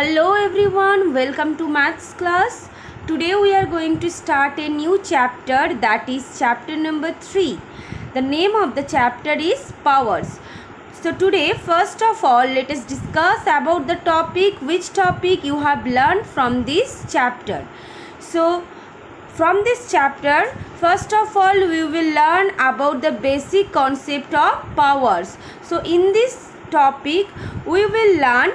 Hello everyone, welcome to maths class. Today we are going to start a new chapter, that is chapter number 3. The name of the chapter is powers. So today first of all let us discuss about the topic, which topic you have learned from this chapter. So from this chapter first of all we will learn about the basic concept of powers. So in this topic we will learn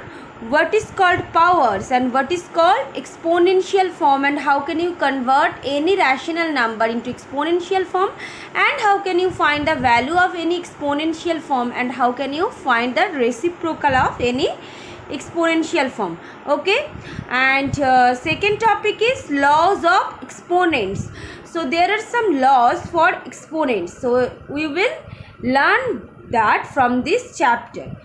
what is called powers and what is called exponential form, and how can you convert any rational number into exponential form, and how can you find the value of any exponential form, and how can you find the reciprocal of any exponential form. Okay, and second topic is laws of exponents. So there are some laws for exponents, so we will learn that from this chapter.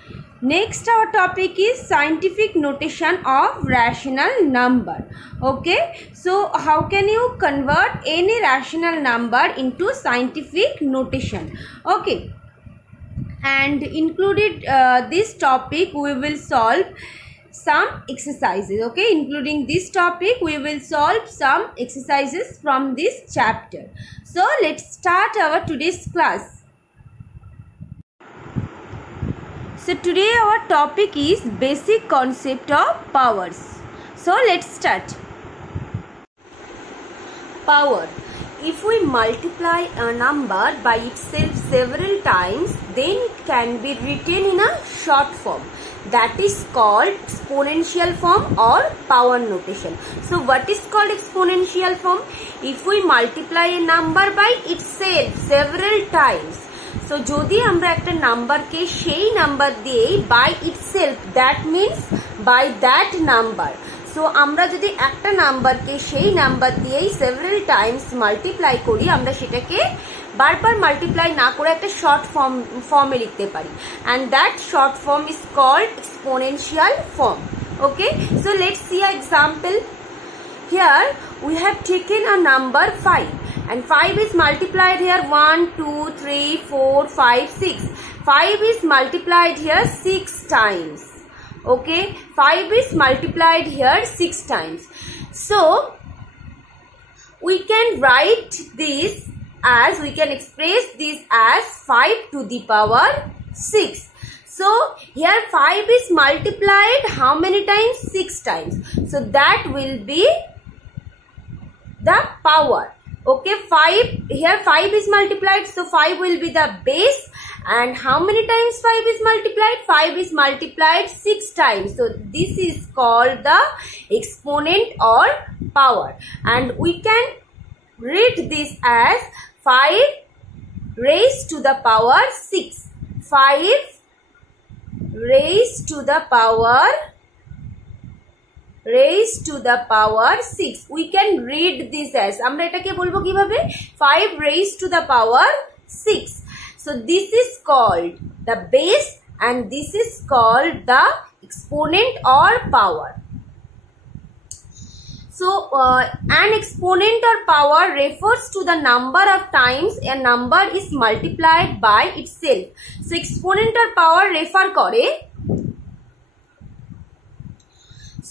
Next our topic is scientific notation of rational number. Okay, so how can you convert any rational number into scientific notation? Okay, and included this topic we will solve some exercises. Okay, including this topic we will solve some exercises from this chapter. So let's start our today's class. So today our topic is basic concept of powers. So let's start. Power. If we multiply a number by itself several times, then it can be written in a short form. That is called exponential form or power notation. So what is called exponential form? If we multiply a number by itself several times. So যদি আমরা একটা নাম্বারকে সেই number দিয়েই by itself, that means by that number. So আমরা যদি একটা নাম্বারকে সেই number দিয়েই several times multiply করি, আমরা সেটাকে বারবার multiply না করে একটা short form লিখতে পারি, and that short form is called exponential form. Okay, so let's see an example. Here we have taken a number 5. And 5 is multiplied here 1, 2, 3, 4, 5, 6. 5 is multiplied here 6 times. Okay, 5 is multiplied here 6 times. So we can write this as, we can express this as 5 to the power 6. So here 5 is multiplied how many times? 6 times. So that will be the power. Okay, 5, here 5 is multiplied, so 5 will be the base, and how many times 5 is multiplied? 5 is multiplied 6 times, so this is called the exponent or power, and we can read this as 5 raised to the power 6, 5 raised to the power 6. We can read this as, আমরা এটাকে বলবো কিভাবে? 5 raised to the power 6. So this is called the base and this is called the exponent or power. So an exponent or power refers to the number of times a number is multiplied by itself. So exponent or power refer করে,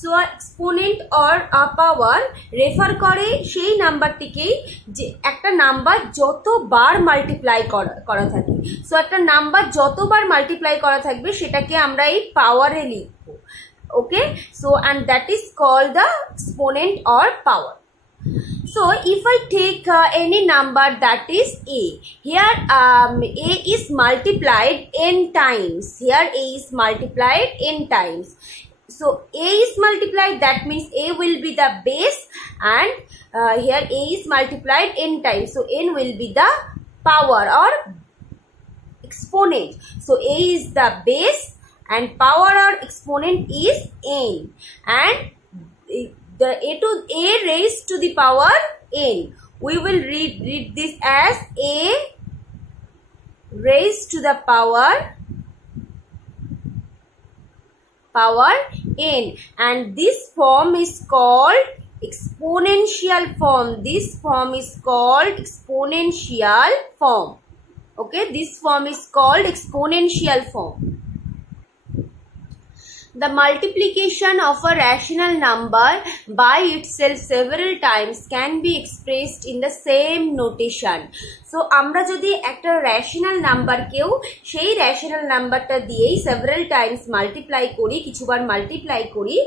so exponent or a power refer করে সেই নাম্বারটিকেই যে একটা number যতবার multiply করা থাকে। So একটা number যতবার মাল্টিপ্লাই করা থাকবে সেটাকে আমরা এই পাওয়ারে লিখব। ওকে, so and that is called the exponent or power. So if I take any number that is a, here a is multiplied n times. Here a is multiplied n times. So a is multiplied, that means a will be the base, and here a is multiplied n times, so n will be the power or exponent. So a is the base and power or exponent is n, and the a raised to the power n. We will read this as a raised to the power n, and this form is called exponential form. This form is called exponential form. Okay, this form is called exponential form. The multiplication of a rational number by itself several times can be expressed in the same notation. So আমরা যদি একটা rational নাম্বারকেও সেই rational নাম্বারটা দিয়েই several times multiply করি, কিছুবার multiply করি,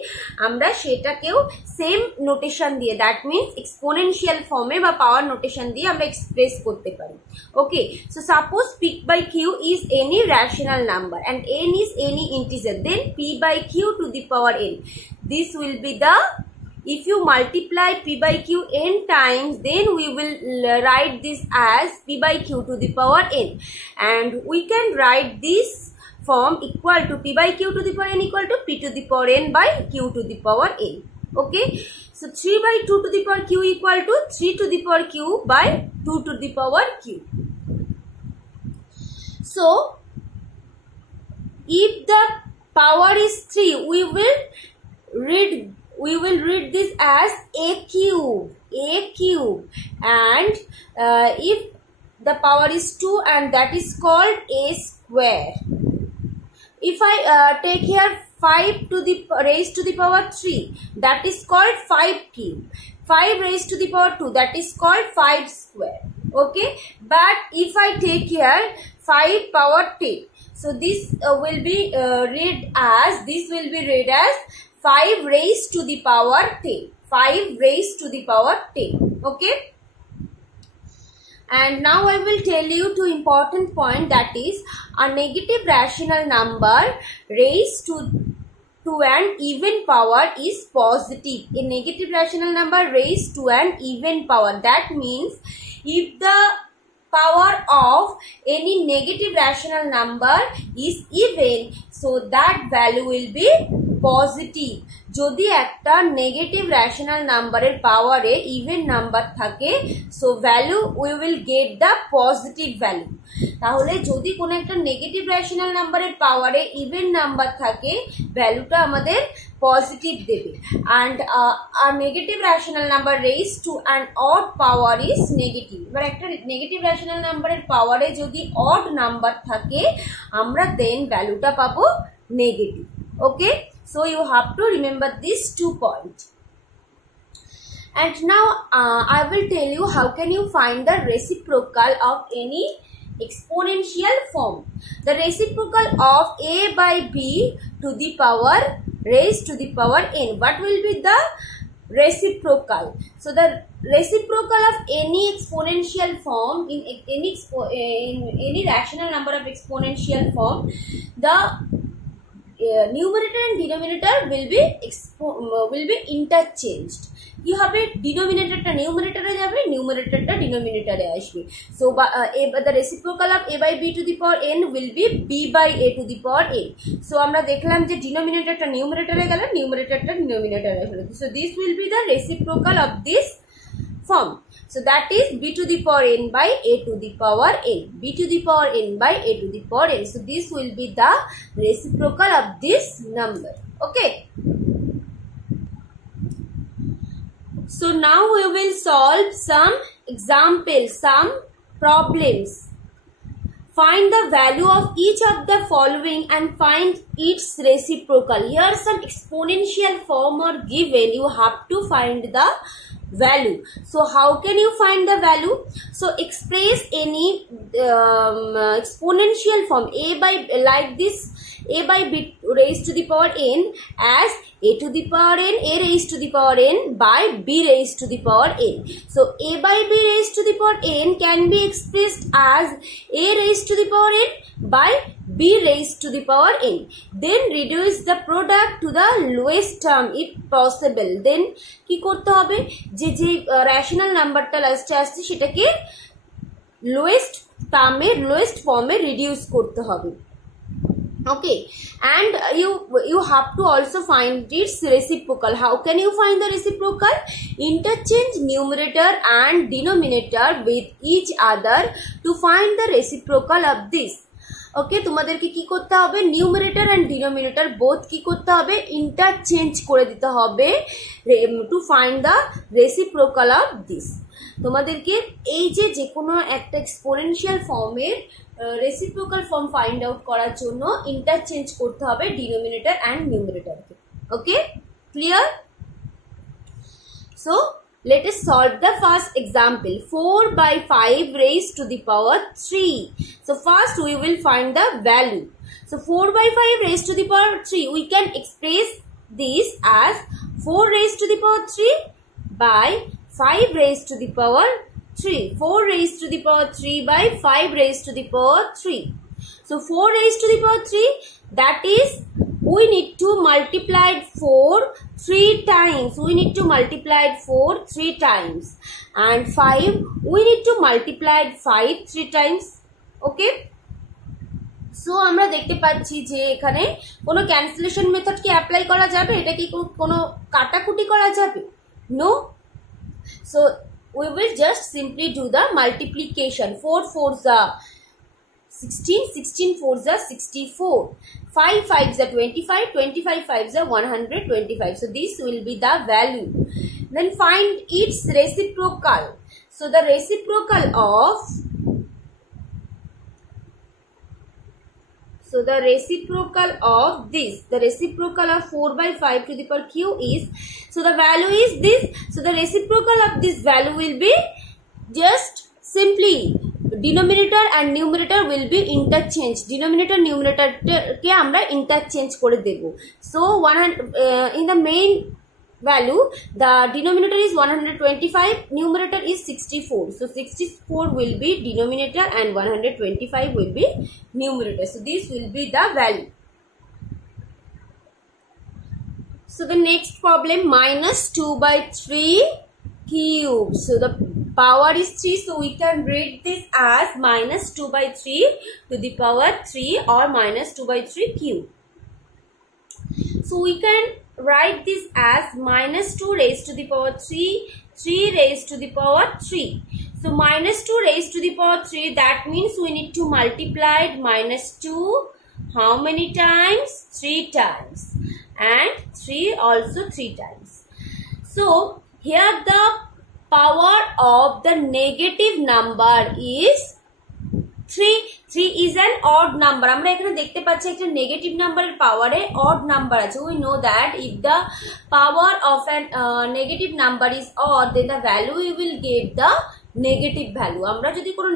আমরা সেটাকেও সেম নোটেশন দিয়ে, দ্যাট মিনস এক্সপোনেনশিয়াল ফর্মে বা পাওয়ার নোটেশন দিয়ে আমরা এক্সপ্রেস করতে পারি। Okay, so suppose p by q is any rational number and n is any integer, then p by q to the power n. This will be the, if you multiply p by q n times, then we will write this as p by q to the power n, and we can write this form equal to p by q to the power n equal to p to the power n by q to the power n. Okay, so 3 by 2 to the power q equal to 3 to the power q by 2 to the power q. So if the power is 3, we will read this as a cube, and if the power is 2, and that is called a square. If I take here 5 to the raised to the power 3, that is called 5 cube. 5 raised to the power 2, that is called 5 square. Okay, but if I take here 5 power 10, so this will be read as 5 raised to the power 10. 5 raised to the power 10. Okay, and now I will tell you two important point, that is a negative rational number raised to an even power is positive. A negative rational number raised to an even power, that means if the power of any negative rational number is even, so that value will be positive. যদি একটা negative rational নাম্বারের পাওয়ারে even number থাকে, so value we will get the positive value. তাহলে যদি কোনো একটা negative rational নাম্বারের পাওয়ারে ইভেন নাম্বার থাকে, ভ্যালুটা আমাদের পজিটিভ দেবে। And a negative rational number raise to an odd power is negative. এবার একটা নেগেটিভ রেশনাল নাম্বারের পাওয়ারে যদি অড নাম্বার থাকে, আমরা দেন ভ্যালুটা পাবো negative. Okay, so you have to remember these 2 points. And now I will tell you how can you find the reciprocal of any exponential form. The reciprocal of a by b to the power raised to the power n. What will be the reciprocal? So the reciprocal of any exponential form in any rational number of exponential form, the numerator and denominator will be interchanged. কি হবে, ডিনোমিনেটরটা নিউমারেটরে যাবে, নিউমারেটরটা ডিনোমিনেটরে আসবে। So the reciprocal of a by b to the power n will be b by a to the power n. So আমরা দেখলাম যে ডিনোমিনেটরটা নিউমারেটরে গেল, নিউমারেটরটা ডিনোমিনেটরে আসলো। So this will be the reciprocal of this form. So that is b to the power n by a to the power n, b to the power n by a to the power n. So this will be the reciprocal of this number. Okay, so now we will solve some examples, some problems. Find the value of each of the following and find its reciprocal. Here some exponential form are given, you have to find the value. So how can you find the value? So express any exponential form a by, like this, a by b raised to the power n as a to the power n, a raised to the power n by b raised to the power n. So a by b raised to the power n can be expressed as a raised to the power n by b raised to the power n. Then reduce the product to the lowest term if possible. Then কি করতে হবে, যে rational নাম্বারটা লাস্টে আসছে সেটাকে lowest টার্মে, lowest ফর্মে রিডিউস করতে হবে। Okay, and you have to also find its reciprocal. How can you find the reciprocal? Interchange numerator and denominator with each other to find the reciprocal of this. ওকে, তোমাদেরকে কি করতে হবে, numerator and denominator both কি করতে হবে, interchange করে দিতে হবে to find the reciprocal of this. তোমাদেরকে এই যে কোনো একটা এক্সপোনেনশিয়াল ফর্মের রেসিপ্রোকাল ফর্ম ফাইন্ড আউট করার জন্য ইন্টারচেঞ্জ করতে হবে ডিনোমিনেটর অ্যান্ড নিউমারেটরকে। Okay, clear? So let us solve the first example. 4 by 5 raised to the power 3. So first we will find the value. So 4 by 5 raised to the power 3. We can express this as 4 raised to the power 3 by 5 raised to the power 3. 4 raised to the power 3 by 5 raised to the power 3. So 4 raised to the power 3, that is we need to multiply 4 3 times. We need to multiply 4 3 times. And 5, we need to multiply 5 3 times. Okay? So আমরা দেখতে পাচ্ছি যে এখানে কোনো cancellation method কি apply করা যাবে? এটা কি কোনো কাটাকুটি করা যাবে? No. So we will just simply do the multiplication. 4 4s are 16, 16 4s are 64, 5 5s are 25, 25 5s are 125. So this will be the value. Then find its reciprocal. So the reciprocal of this, the reciprocal of 4 by 5 to the power q is, so the value is this. So the reciprocal of this value will be just simply denominator and numerator will be interchanged. Denominator numerator ke amra interchange kore debo. So in the main value the denominator is 125, numerator is 64. So 64 will be denominator and 125 will be numerator. So this will be the value. So the next problem, minus 2 by 3 cube. So the power is 3, so we can read this as minus 2 by 3 to the power 3 or minus 2 by 3 cube. So we can write this as minus 2 raised to the power 3, 3 raised to the power 3. So minus 2 raised to the power 3, that means we need to multiply minus 2 how many times? 3 times, and 3 also 3 times. So here the power of the negative number is 3. 3 is an odd number. আমরা এখানে দেখতে পাচ্ছি একটা negative নাম্বারের পাওয়ারে odd number আছে. We know that if the power of an negative number is odd, then the value we will get the negative value. আমরা যদি কোনো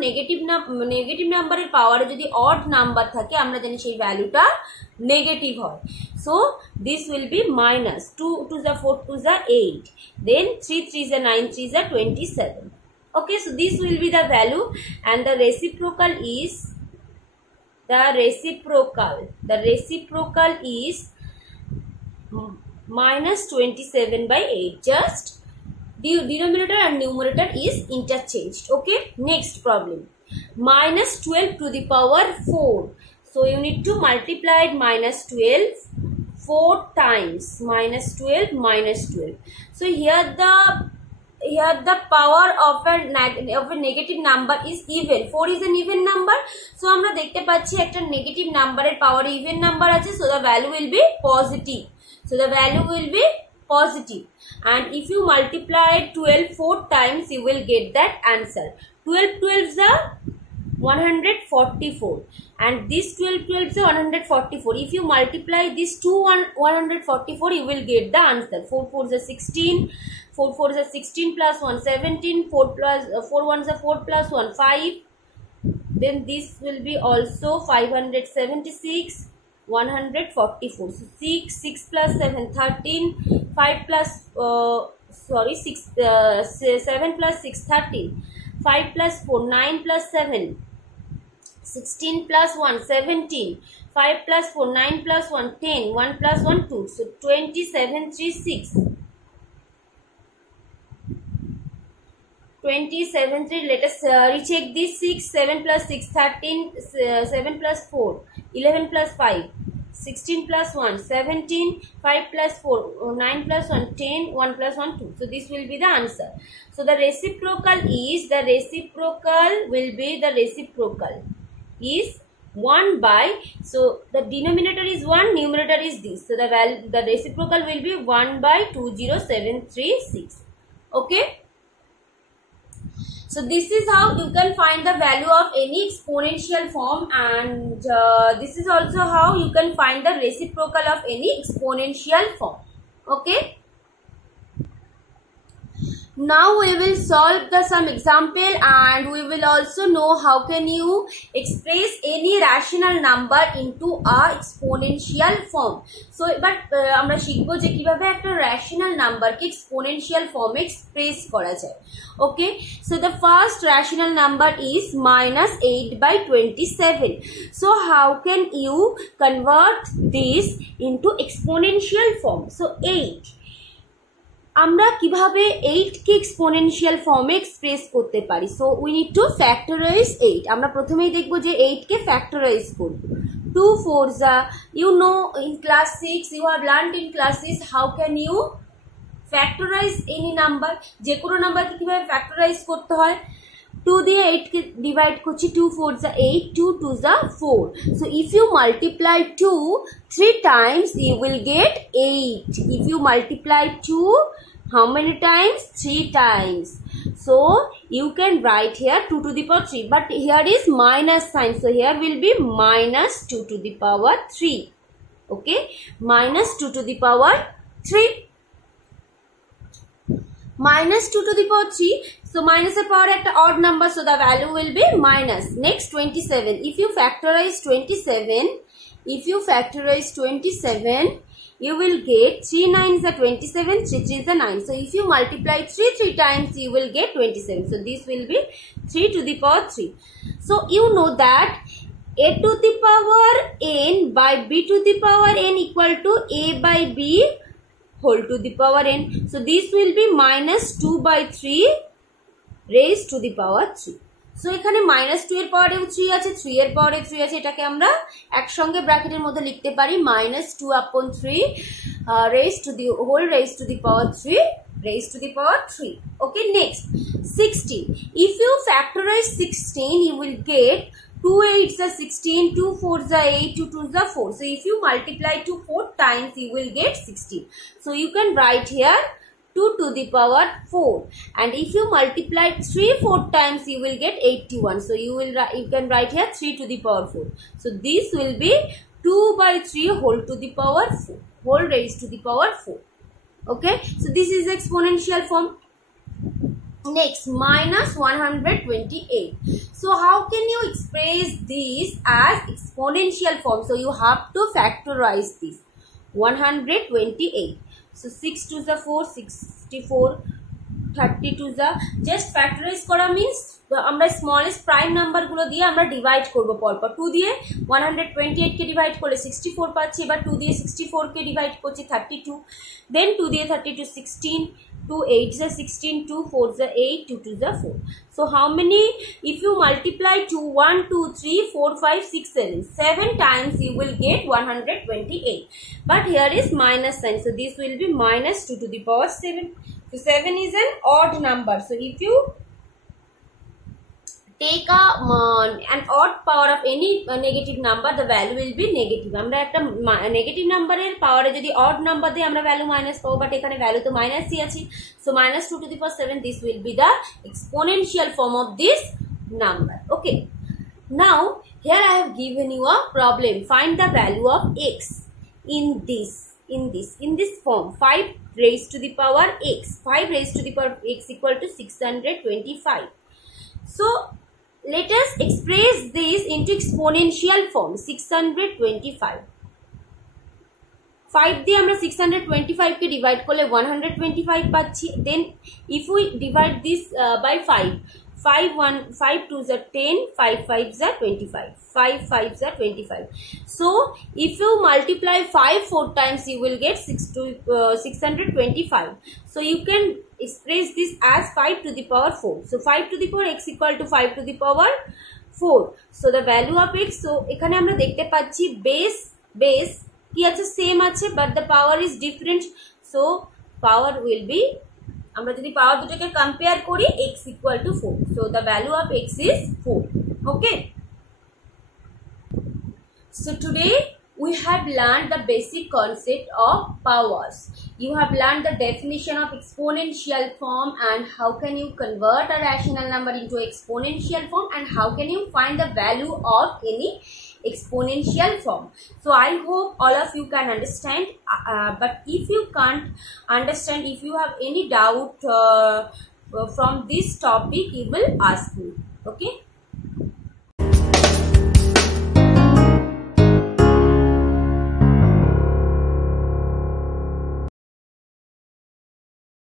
নেগেটিভ নাম্বারের পাওয়ারে যদি অড নাম্বার থাকে আমরা জানি সেই ভ্যালুটা নেগেটিভ হয়. So this will be minus 2 to the 4 to the 8, then 3 3s are 9 3s are 27. Okay, so this will be the value, and the reciprocal is minus 27 by 8. Just denominator and numerator is interchanged. Okay, next problem, minus 12 to the power 4. So you need to multiply minus 12 4 times. Minus 12 minus 12. So here the power of a negative number is even. 4 is an even number. So আমরা দেখতে পাচ্ছি একটা negative নাম্বারের পাওয়ার even number আছে. So the value will be positive. So the value will be positive. And if you multiply 12 4 times, you will get that answer. 12 12s are 144, and this 12 12s are 144. If you multiply this to 144, you will get the answer. 4 4s are 16, 4 4s are 16 plus 1 17, 4 1s are 4 plus 1 5. Then this will be also 576, 144. So 6 plus 7 13, 5 plus 7 plus 6 13, 5 plus 4 9 plus 7 16 plus 1 17, 5 plus 4 9 plus 1 10, 1 plus 1 2. So 27 3 6. 27 3. Let us recheck this. 6 7 plus 6 13, 7 plus 4 11 plus 5 16 plus 1 17, 5 plus 4 9 plus 1 10, 1 plus 1 2. So this will be the answer. So the reciprocal is 1 by, so the denominator is 1, numerator is this. So the reciprocal will be 1 by 20736. Okay. So this is how you can find the value of any exponential form, and this is also how you can find the reciprocal of any exponential form. Okay. Now we will solve some example, and we will also know how can you express any rational number into a exponential form. So but আমরা শিখবো যে কিভাবে একটা rational number কে exponential form এ express করা যায়. Okay, so the first rational number is -8/27. So how can you convert this into exponential form? So 8, আমরা কিভাবে 8 কে exponential ফর্মে এক্সপ্রেস করতে পারি? So we need to factorise 8. আমরা প্রথমেই দেখব যে 8 কে ফ্যাক্টরাইজ করব. 2 4s, you know in class 6 you have learned in class 6 how can you factorize any number. যে কোনো নাম্বারকে কিভাবে ফ্যাক্টরাইজ করতে হয়? 2 দিয়ে 8 কে ডিভাইড করছি. 2 4s 8, 2 2s 4. So if you multiply 2 3 times you will get 8. If you multiply 2 how many times? 3 times. So you can write here 2 to the power 3, but here is minus sign, so here will be minus 2 to the power 3. Okay, minus 2 to the power 3, minus 2 to the power 3. So minus a power একটা odd number, so the value will be minus. Next 27. If you factorize 27, you will get 3 9s are 27, 3 3s are 9. So if you multiply 3 times, you will get 27. So this will be 3 to the power 3. So you know that a to the power n by b to the power n equal to a by b whole to the power n. So this will be minus 2/3 raised to the power 3. So এখানে -2 এর পাওয়ারেও 3 আছে, 3 এর পাওয়ারে 3 আছে, এটাকে আমরা একসঙ্গে ব্র্যাকেটের মধ্যে লিখতে পারি -2/3 raised to the whole raised to the power 3 raised to the power 3. Okay, next 16. If you factorize 16, you will get 2 8s are 16, 2 4s are 8, 2 2s are 4. So if you multiply 2 4 times, you will get 16. So you can write here 2 to the power 4, and if you multiply 3 4 times, you will get 81. So you can write here 3 to the power 4. So this will be 2/3 whole to the power 4, whole raised to the power 4. Okay, so this is exponential form. Next, -128. So how can you express this as exponential form? So you have to factorize this 128. So 6 2s are 4, 64, 32s are just factorize করা means আমরা smallest prime number গুলো দিয়ে আমরা divide করব পরপর. 2 দিয়ে 128 কে divide করলে 64 পাচ্ছি, এবার 2 দিয়ে 64 কে ডিভাইড করছি 32, দেন 2 দিয়ে 32 16, 2 8s are 16, 2 4s are 8, 2 2s are 4. So how many? If you multiply 2 1 2 3 4 5 6 7 times, you will get 128. But here is minus sign, so this will be minus 2 to the power 7. So 7 is an odd number. So if you take an odd power of any negative number, the value will be negative. আমরা একটা negative নাম্বারের পাওয়ারে যদি odd number দিয়ে আমরা value minus পাবো, but এখানে value তো মাইনাসই আছে. So minus 2 to the power 7, this will be the exponential form of this number. Okay, now here I have given you a problem. Find the value of x in this form. 5 raised to the power x. 5 raised to the power x equal to 625. So let us express this into exponential form. 625. 5 দিয়ে আমরা 625 কে divide করলে 125 পাচ্ছি. Then if we divide this by 5, 5 2s are 10, 5 5s are 25, 5 5s are 25. So if you multiply 5 4 times, you will get 625. So you can express this as 5 to the power 4. So 5 to the power x equal to 5 to the power 4. So the value of x, so এখানে আমরা দেখতে পাচ্ছি base কি আছে, same আছে, but the power is different. So power will be, আমরা যদি পাওয়ার দুটোকে কম্পেয়ার করি, x equal to 4. So the value of x is 4. Okay, so today we have learned the basic concept of powers. You have learned the definition of exponential form and how can you convert a rational number into exponential form and how can you find the value of any exponential form. So I hope all of you can understand, but if you can't understand, if you have any doubt from this topic, you will ask me. Okay.